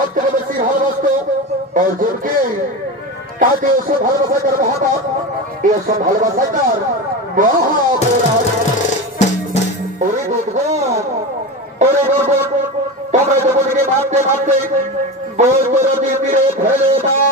সব থেকে বেশি ভালোবাসত অর্জুনকে, তাকে এসব ভালোবাসাটার মহাপাপ, এসব ভালোবাসাটার মহাপরাধ। ওরে দুর্গণ, ওরে দুর্গণ, তোমরা যুবতীকে মারতে মারতে বই করে তীরে ফেলে দাও।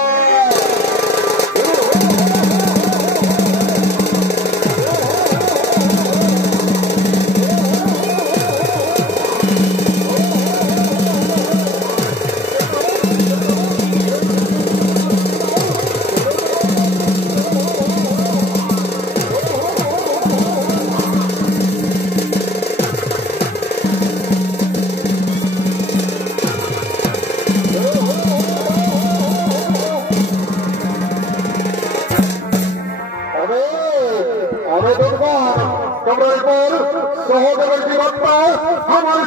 সহদেবের জীবনটা আমার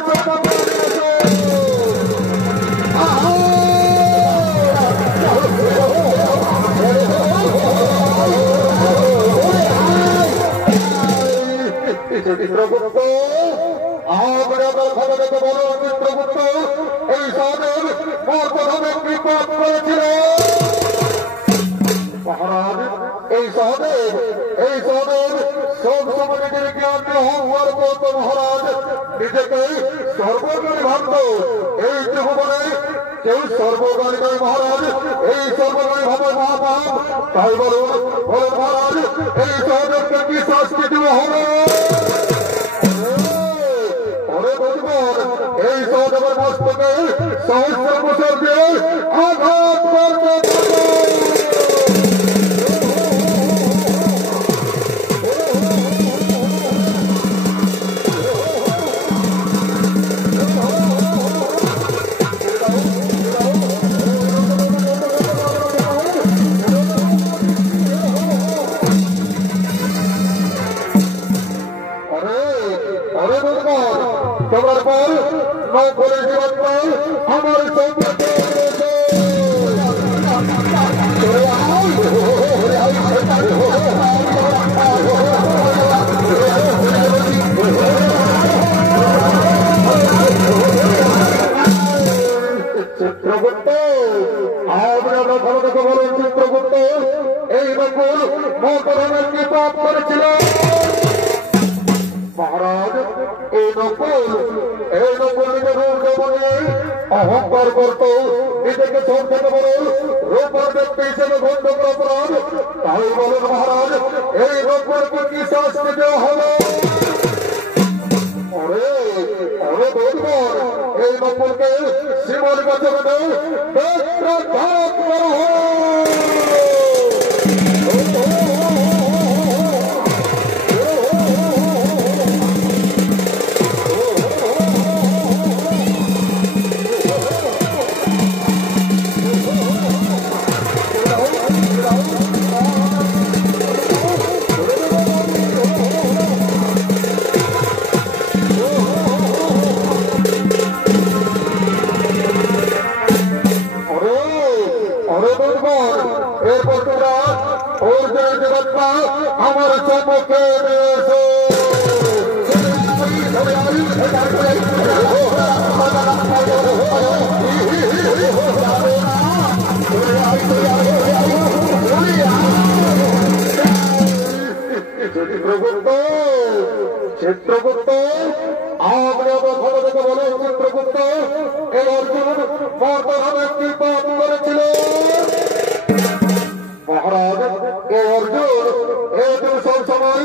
চিত্রগুপ্ত, খবরকে বলো চিত্রগুপ্ত, এই সহদেব মোর প্রথমে বিপদ করেছিল। মহারাজ, এই সহদেব সব সময় নিজের জ্ঞান হওয়ার মতো মহারাজ নিজেকে সর্বজ্ঞানী ভাবত। এই জীবনে কেউ সর্বজ্ঞানী নয় মহারাজ, এই সর্বজ্ঞানী ভাবে মহাপাপ। তাই বলুন মহারাজ, এই সহদেবকে কি শাস্তি দেওয়া হবে? এই সহদেবের মস্তকে সহস্র বছর দিয়ে আঘাত করতে তোমার পর নৌকরের জীবনটা আমার সম্পর্কে চিত্রগুপ্ত, আমরা ভারতকে বলেন চিত্রগুপ্ত, এই নকুল মহাপ্রধানের কি পাপ করেছিল? মহারাজ, এই নকুল নিজের রূপে অহংকার করত, নিজেকে সব থেকে বড় রূপর ব্যক্তি হিসেবে গণ্য করে অপরাধ। তাই বলেন মহারাজ, এই নকুলকে কি শাস্তি দেওয়া হলো? এই নকুলকে শিবর কাছে ঘাত করা হয়। এরপর তোমরা ওর জগৎটা আমার সম্মুখে চিত্রগুপ্ত, আমরা খবর থেকে বলে চিত্রগুপ্ত, এই অর্জুন বর্তমানে কি পাপ করেছিল? মহারাজ, এই অর্জুন সব সময়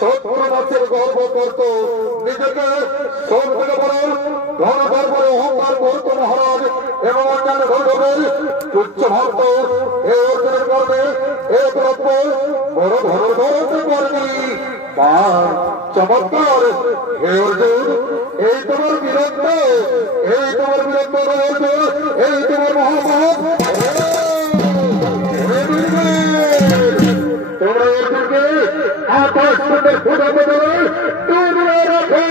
শত্রু নাচের গর্ব করত, নিজেকে সব থেকে বড় ধন গর্বের অহংকার করত মহারাজ, এবং অন্যান্য গর্বের তুচ্ছ ভাবত। এই অর্জুনের কর্মে এক রক্ষ বড় ধরতে করেনি। চমৎকার! হে অর্জুন, এই তোমার বীরত্ব, এই তোমার বীরত্ব অর্জুন, এই তোমার মহাপাপ। তোমরা অর্জুনকে আকাশ থেকে ফুটাতে দেবে, তোমরা রাখো।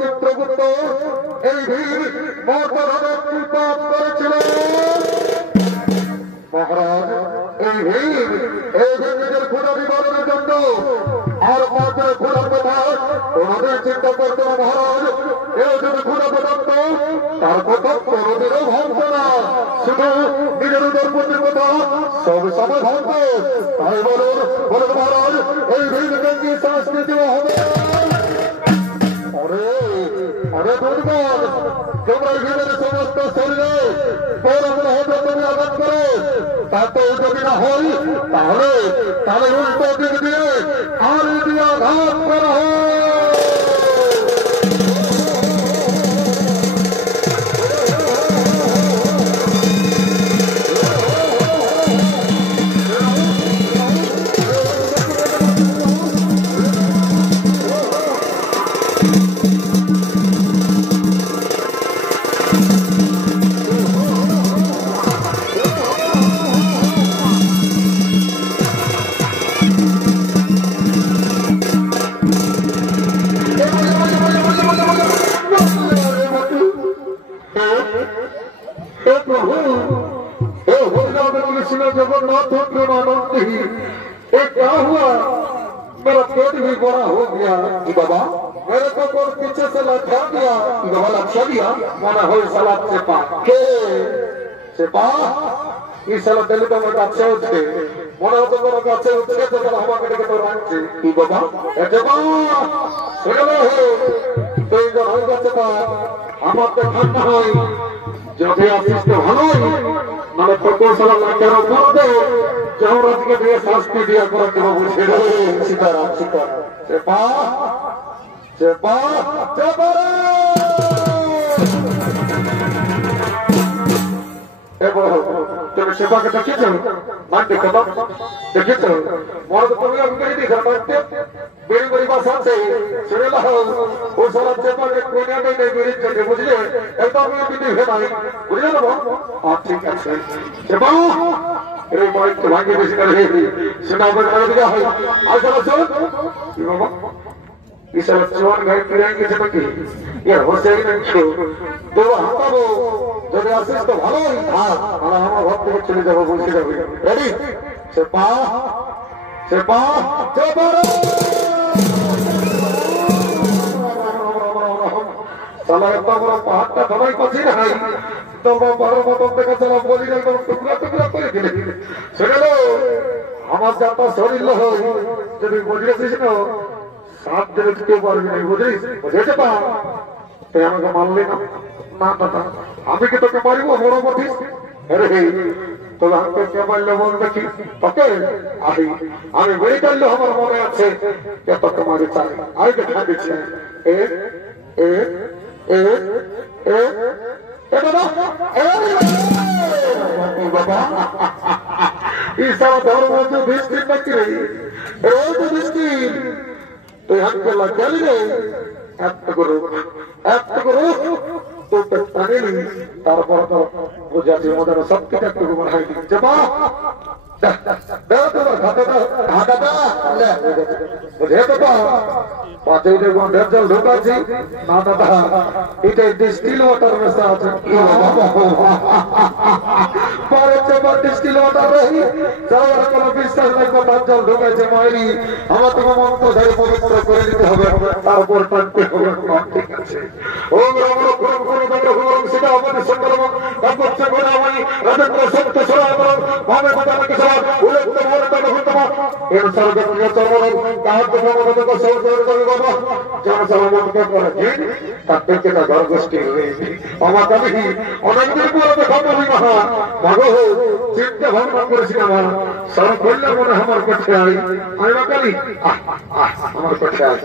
চিত্রগুপ্ত এই ভীর মর্তনের কৃপাত করেছিলেন মহারাজ। এই ভীর নিজের ক্ষুদা বিবরণের জন্য আর মাত্র ক্ষুদার কথা কোনদিন চিন্তা করতো না মহারাজ। কেউ যদি ক্ষুদা প্রদত্ত তার কথা কোনদিনও ভাবত না, শুধু নিজের উদরপতির কথা সব সময় ভাবত। তাই বলুন মহারাজ, এই ভীরকে কি শাস্তি দেওয়া হবে? अरे दुर्बल তোমরা জীবনের সমস্ত শরীরে পরমে হতে তুমি আঘাত করো, তাতে যদি না হয় তাহলে উল্টো দিক দিয়ে আর দিয়ে আঘাত করা হয়। जगन्नाथ प्रेमानंद ही क्या हुआ? मेरा पेट भी बड़ा हो गया बाबा, मेरे को कोई पीछे से लगा दिया बाबा, लक्षा दिया मना हो सलाद से पा इस साल दिल्ली तो मेरा अच्छा उठे মনে হতো কোনো গাছে উঠে তো আমাকে ডেকে তো রাখছে কি বাবা হয়ে যাচ্ছে তা আমার তো ঠান্ডা হয় যদি আসিস তো ভালোই, মানে প্রকৌশল কেন করবে যমরাজকে দিয়ে শাস্তি দিয়া করে দেবো বুঝে সীতারাম সীতারাম চেপা চেপা চেপা তুমি সেবাকে দেখেছ মানতে কত দেখেছ মনে তো তুমি আমি করে দিয়েছ মানতে বেরি বেরি বাস আছে শুনে লাও ও সারা চেপাকে কোনিয়া নেই বেরি চলে বুঝলে একদম আমি বিধি হয়ে নাই বুঝলে না ঠিক আছে চেপা এই মাইক তো ভাঙে বেশি করে শোনা বলে দেওয়া হয় আর সারা চল কি বাবা ইসারা চোয়ান গায়ে ফিরে গেছে নাকি ইয়ার হোসেন নাকি তো হাঁটাবো যদি আসিস তো ভালোই আমার ঘর থেকে চলে যাবো বলতে যাবে রেডি চেপা চেপা চেপা সালা এত বড় পাহাড়টা সবাই পাচ্ছি না তোমার বড় মতন দেখে চলা বলি না টুকরা টুকরা করে দিলে শুনে লো আমার যাতা শরীর হয় যদি বুঝেছিস না সাত দিনে কেউ পারবি না বুঝলিস বুঝেছে পা তুই আমাকে মানলি না না দাদা আমি কি তোকে মারিব বড় বটিস আরে তোর হাতে কে মারলে মন দেখি তোকে আমি বেড়ে চাইলে আমার মনে আছে তোকে মারি চাই আমি দেখা দিচ্ছি এ এ এ এ বাবা সারা ধর্ম বৃষ্টির নাকি রে এই তো বৃষ্টি তুই হাতকে লাগালি রে এত করো তো টানেনি তারপর তো বুঝাচ্ছি ওদের সবকিছু একটু বানাই দিচ্ছে বা বুঝে তো পাঁচে ঢের জল ঢুকাচ্ছি না দাদা এটা ডিস্টিল ওয়াটার মেশা আছে পরে চেপার ডিস্টিল ওয়াটার রহি যাওয়ার কোনো বিশ্বাস নেই কোথার জল ঢুকাইছে মায়েরি আমার তোমার মন্ত্র ধরে পবিত্র করে দিতে হবে তারপর টানতে হবে ঠিক আছে ও সেটা আমাদের সংগ্রাম তারপর করে আমি রাজেন্দ্র সত্য সরাই ভাবে কথা আমাকে সবার উল্লেখ মনে তাকে হতাম এর সর্বজনীয় চরমন তাহার তো মনে তো সৌর করে বাবা জনসাধারণকে করে দিন তার থেকে না ঘর গোষ্ঠী হয়েছে আমার আমি অনেকদিন পরে দেখা পাবি মহা ভাগো চিন্তা ভাবনা করেছিলাম সড়ক করলে মনে আমার কাছে আই আমি বাকালি আমার কাছে আই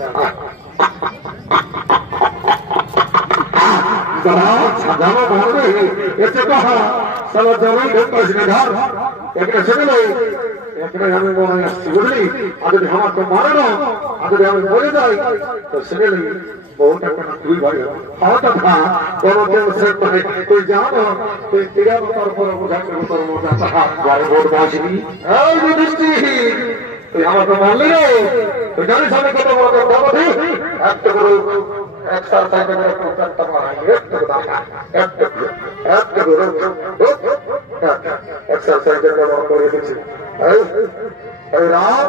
সাজানো ভাবে এসে কহা সারা জমি ঢুকাইছিল ঘর এখানে শুনে এখানে আমি মনে আসছি বুঝলি আর যদি আমাকে মারে না আর যদি আমি বলে যাই তো শুনে নেই বউটা কেন দুই ভাই হঠাৎ কেন সেট করে তুই জানো তুই তিরাম তোর পর বোঝাতে তোর মজা গায়ে বোর্ড বাসবি এই যুধিষ্ঠির তুই আমার তো মানলি রে তুই জানিস আমি কত বড় কথা একটা করে এক্সারসাইজ করে প্রত্যেকটা মারাই একটা করে এক্সারসাইজ করে দিচ্ছি এই রাম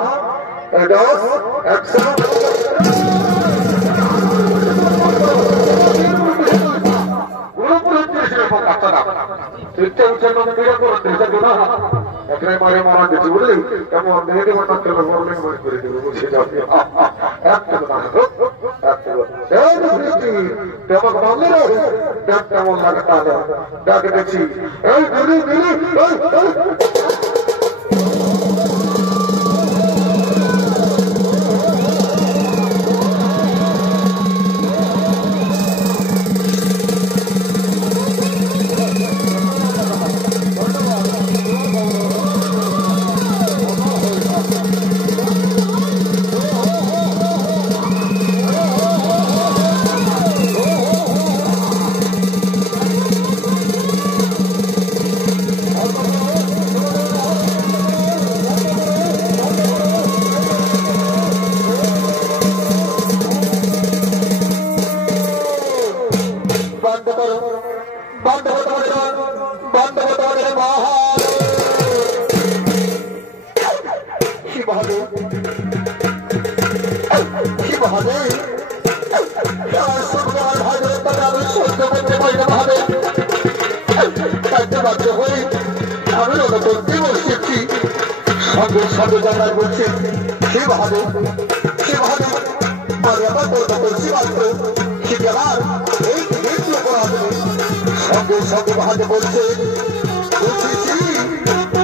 এই দশ একশো মারে মারা দিচ্ছি বুঝলি এমন মেয়েকে মাথা মরলে মার করে দেবো বুঝে যাবে কেমন লাগে তাহলে ডাকে দেখছি এই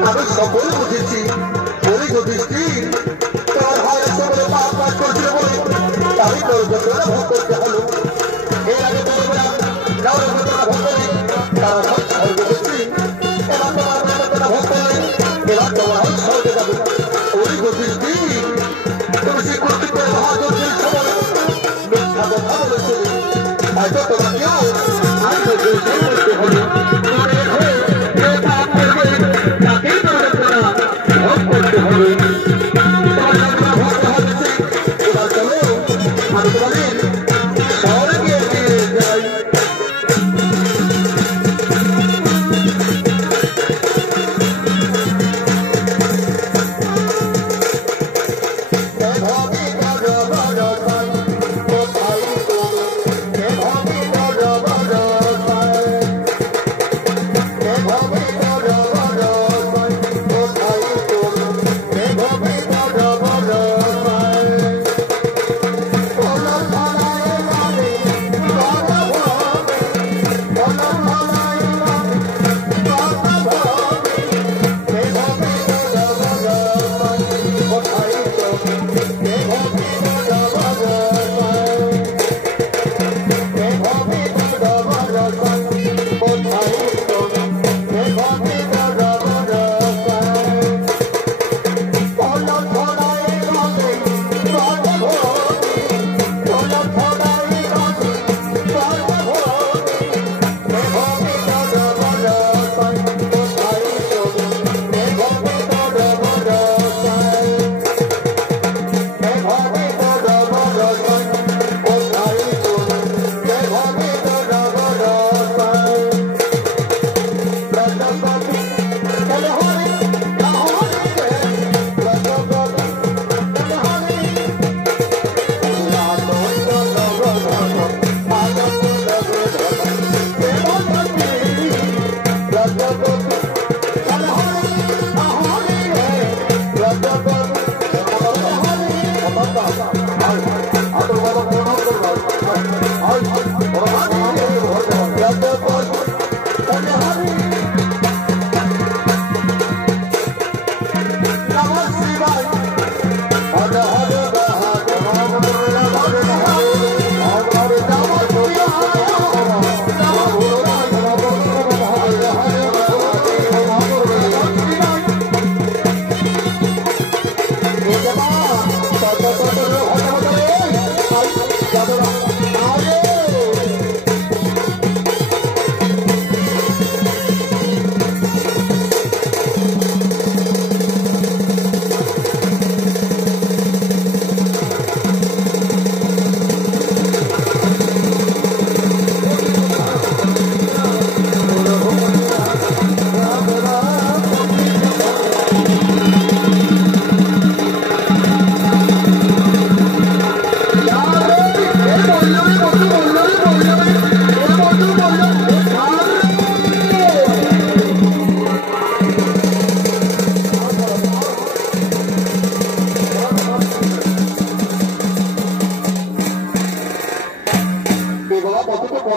আমি সকল বুঝেছি বলি যুধিষ্ঠির তোমার ভাই সকলে পাপ কাজ করছিল বলে তাই তোর যতটা ভোগ করতে হলো এর আগে তোমরা কারো যতটা ভোগ করে তারা সব স্বর্গে গেছি এবার তোমার যতটা ভোগ করলে এবার তোমার স্বর্গে যাবে ওই যুধিষ্ঠির তুমি সেই করতে করে মহাযজ্ঞের সময় মিথ্যা কথা বলেছিলে তাই তো তোমাকেও আমি করতে হলো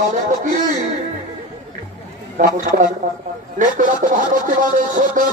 বলে তো কি নমস্কার নেতৃত্ব মহানবী মানে শ্রদ্ধা